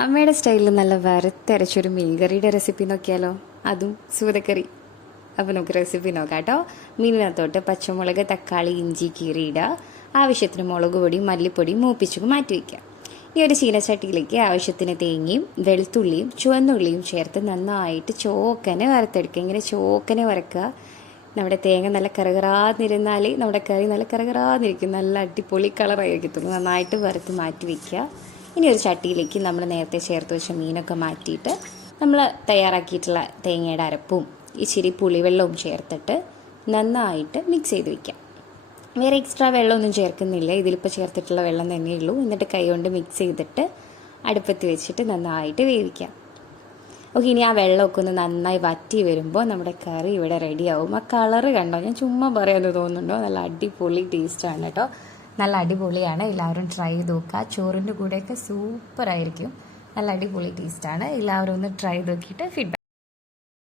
അമ്മയുടെ സ്റ്റൈലിൽ നല്ല വറുത്തരച്ചൊരു മീൻകറിയുടെ റെസിപ്പി നോക്കിയാലോ, അതും സൂതക്കറി. അപ്പോൾ നമുക്ക് റെസിപ്പി നോക്കാം കേട്ടോ. മീനിനകത്തോട്ട് പച്ചമുളക്, തക്കാളി, ഇഞ്ചി കീറിയിടുക. ആവശ്യത്തിന് മുളക് പൊടി, മല്ലിപ്പൊടി മൂപ്പിച്ചു മാറ്റി വയ്ക്കുക. ഈ ഒരു ചീനച്ചട്ടിയിലേക്ക് ആവശ്യത്തിന് തേങ്ങയും വെളുത്തുള്ളിയും ചുവന്നുള്ളിയും ചേർത്ത് നന്നായിട്ട് ചോക്കനെ വറുത്തെടുക്കുക. ഇങ്ങനെ ചോക്കനെ വറക്കുക. നമ്മുടെ തേങ്ങ നല്ല കറകറാന്നിരുന്നാൽ നമ്മുടെ കറി നല്ല കറകറാന്നിരിക്കും. നല്ല അടിപൊളി കളറായിരിക്കും കിട്ടും. നന്നായിട്ട് വറുത്ത് മാറ്റി വയ്ക്കുക. ഇനി ഒരു ചട്ടിയിലേക്ക് നമ്മൾ നേരത്തെ ചേർത്ത് വെച്ച മീനൊക്കെ മാറ്റിയിട്ട് നമ്മൾ തയ്യാറാക്കിയിട്ടുള്ള തേങ്ങയുടെ അരപ്പും ഇച്ചിരി പുളിവെള്ളവും ചേർത്തിട്ട് നന്നായിട്ട് മിക്സ് ചെയ്ത് വയ്ക്കാം. വേറെ എക്സ്ട്രാ വെള്ളമൊന്നും ചേർക്കുന്നില്ല, ഇതിലിപ്പോൾ ചേർത്തിട്ടുള്ള വെള്ളം തന്നെയുള്ളൂ. എന്നിട്ട് കൈ കൊണ്ട് മിക്സ് ചെയ്തിട്ട് അടുപ്പത്ത് വെച്ചിട്ട് നന്നായിട്ട് വേവിക്കാം. ഓക്കെ, ഇനി ആ വെള്ളമൊക്കെ ഒന്ന് നന്നായി വറ്റി വരുമ്പോൾ നമ്മുടെ കറി ഇവിടെ റെഡിയാവും. ആ കളറ് കണ്ടോ, ഞാൻ ചുമ്മാ പറയാമെന്ന് തോന്നുന്നുണ്ടോ? നല്ല അടിപൊളി ടേസ്റ്റാണ് കേട്ടോ. നല്ല അടിപൊളിയാണ്. എല്ലാവരും ട്രൈ ചെയ്ത് നോക്കുക. ചോറിൻ്റെ കൂടെയൊക്കെ സൂപ്പറായിരിക്കും. നല്ല അടിപൊളി ടേസ്റ്റാണ്. എല്ലാവരും ഒന്ന് ട്രൈ ചെയ്ത് നോക്കിയിട്ട് ഫീഡ്ബാക്ക്